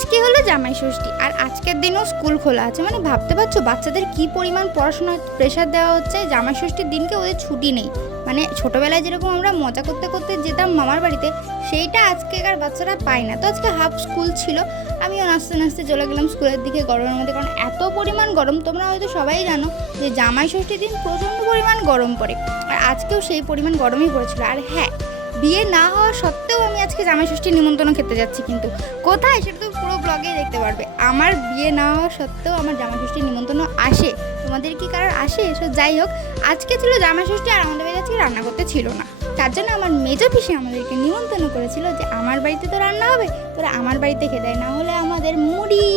আজকে হলো জামাই ষষ্ঠী, আর আজকের দিনও স্কুল খোলা আছে। মানে ভাবতে পারছ বাচ্চাদের কি পরিমাণ পড়াশোনার প্রেশার দেওয়া হচ্ছে? জামাই ষষ্ঠীর দিনকে ওদের ছুটি নেই। মানে ছোটোবেলায় যেরকম আমরা মজা করতে করতে যেতাম মামার বাড়িতে, সেইটা আজকেকার বাচ্চারা পায় না। তো আজকে হাফ স্কুল ছিল, আমিও নাচতে নাচতে চলে গেলাম স্কুলের দিকে গরমের মধ্যে। কারণ এত পরিমাণ গরম, তোমরা হয়তো সবাই জানো যে জামাই ষষ্ঠীর দিন প্রচণ্ড পরিমাণ গরম পড়ে। আর আজকেও সেই পরিমাণ গরমই পড়েছিল। আর হ্যাঁ বিয়ে না হওয়া সত্ত্বেও আমি আজকে জামাই ষষ্ঠীর নিমন্ত্রণ খেতে যাচ্ছি, কিন্তু কোথায় সেটা তো পুরো ব্লগেই দেখতে পারবে। আমার বিয়ে না হওয়া সত্ত্বেও আমার জামাই ষষ্ঠীর নিমন্ত্রণ আসে। তোমাদের কি কারোর আসে? এসব যাই হোক, আজকে ছিল জামাই ষষ্ঠী আর আমাদের বাড়িতে আজকে রান্না করতে ছিল না। তার জন্য আমার মেজো পিসি আমাদেরকে নিমন্ত্রণ করেছিল যে আমার বাড়িতে তো রান্না হবে, তোরা আমার বাড়িতে খেয়ে দেয়, না হলে আমাদের মুড়ি,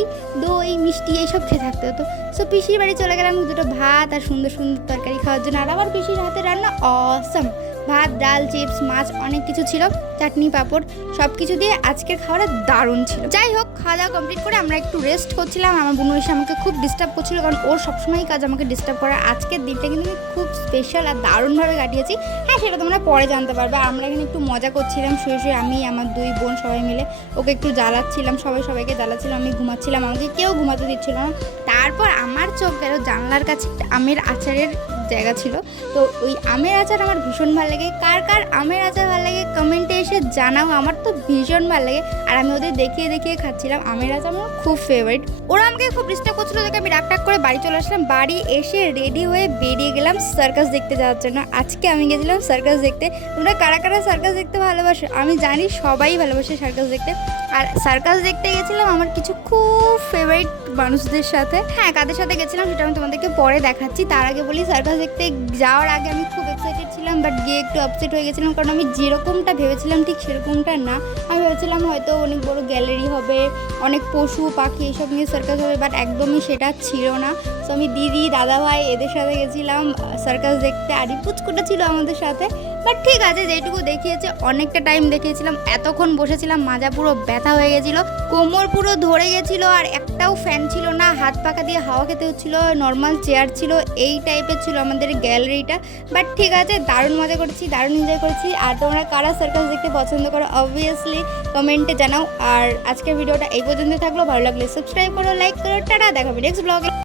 দই, মিষ্টি এইসব খেয়ে থাকতে হতো। সো পিসির বাড়ি চলে গেলাম দুটো ভাত আর সুন্দর সুন্দর তরকারি খাওয়ার জন্য। আর আমার পিসির হাতে রান্না অসম ভাত, ডাল, চিপস, মাছ, অনেক কিছু ছিল। চাটনি, পাঁপড় সব কিছু দিয়ে আজকের খাওয়াটা দারুণ ছিল। যাই হোক, খাওয়া দাওয়া কমপ্লিট করে আমরা একটু রেস্ট করছিলাম। আমার বোন এসে আমাকে খুব ডিস্টার্ব করছিল কারণ ওর সবসময়ই কাজ আমাকে ডিস্টার্ব করে। আজকের দিনটা কিন্তু আমি খুব স্পেশাল আর দারুণভাবে কাটিয়েছি। হ্যাঁ সেটা তোমরা পরে জানতে পারবে। আমরা এখানে একটু মজা করছিলাম, শুয়ে শুয়ে আমি, আমার দুই বোন সবাই মিলে। ওকে একটু জ্বালাচ্ছিলাম, সবাই সবাইকে জ্বালাচ্ছিলাম, আমি ঘুমাচ্ছিলাম। আমাকে কেউ ঘুমাতে দিচ্ছিল না। তারপর আমার চোখ গেল জানলার কাছে আমের আচারের জায়গা ছিল। তো ওই আমের আচার আমার ভীষণ ভালো লাগে। কার কার আমের আচার ভালো লাগে কমেন্টে এসে জানাও, আমার তো ভীষণ ভালো লাগে। আর আমি ওদের দেখিয়ে দেখিয়ে খাচ্ছিলাম। আমের আচার আমার খুব ফেভারিট ওরা আমাকে খুব ডিস্টার্ব করছিল দেখে আমি রাগ করে বাড়ি চলে আসলাম। বাড়ি এসে রেডি হয়ে বেরিয়ে গেলাম সার্কাস দেখতে যাওয়ার জন্য। আজকে আমি গেছিলাম সার্কাস দেখতে। তোমরা কারা কারা সার্কাস দেখতে ভালোবাসো? আমি জানি সবাই ভালোবাসে সার্কাস দেখতে। আর সার্কাস দেখতে গেছিলাম আমার কিছু খুব ফেভারিট মানুষদের সাথে। হ্যাঁ কাদের সাথে গেছিলাম সেটা আমি তোমাদেরকে পরে দেখাচ্ছি। তার আগে বলি সার্কাস দেখতে যাওয়ার আগে আমি খুব এক্সাইটেড ছিলাম বাট গিয়ে একটু আপসেট হয়ে গেছিলাম কারণ আমি যেরকমটা ভেবেছিলাম ঠিক সেরকমটা না। আমি ভেবেছিলাম হয়তো অনেক বড় গ্যালারি হবে, অনেক পশু, পাখি এসব নিয়ে সার্কাস হবে বাট একদমই সেটা ছিল না। তো আমি দিদি, দাদাভাই এদের সাথে গেছিলাম সার্কাস দেখতে। আর পুচকুটা ছিল আমাদের সাথে। বাট ঠিক আছে যেটুকু দেখিয়েছে, অনেকটা টাইম দেখিয়েছিলাম। এতক্ষণ বসেছিলাম, মাজা পুরো ব্যথা হয়ে গেছিল, কোমর পুরো ধরে গেছিল, আর একটাও ফ্যান ছিল না। হাত পাকা দিয়ে হাওয়া খেতে হচ্ছিল নর্মাল চেয়ার ছিল, এই টাইপের ছিল আমাদের গ্যালারিটা বাট ঠিক আছে, দারুণ মজা করেছি, দারুণ এনজয় করেছি। আর তোমরা কারা সার্কাস দেখতে পছন্দ করো অবভিয়াসলি কমেন্টে জানাও। আর আজকের ভিডিওটা এই পর্যন্ত থাকল। ভালো লাগলে সাবস্ক্রাইব করো লাইক করো, টাটা দেখাবে নেক্সট ব্লগে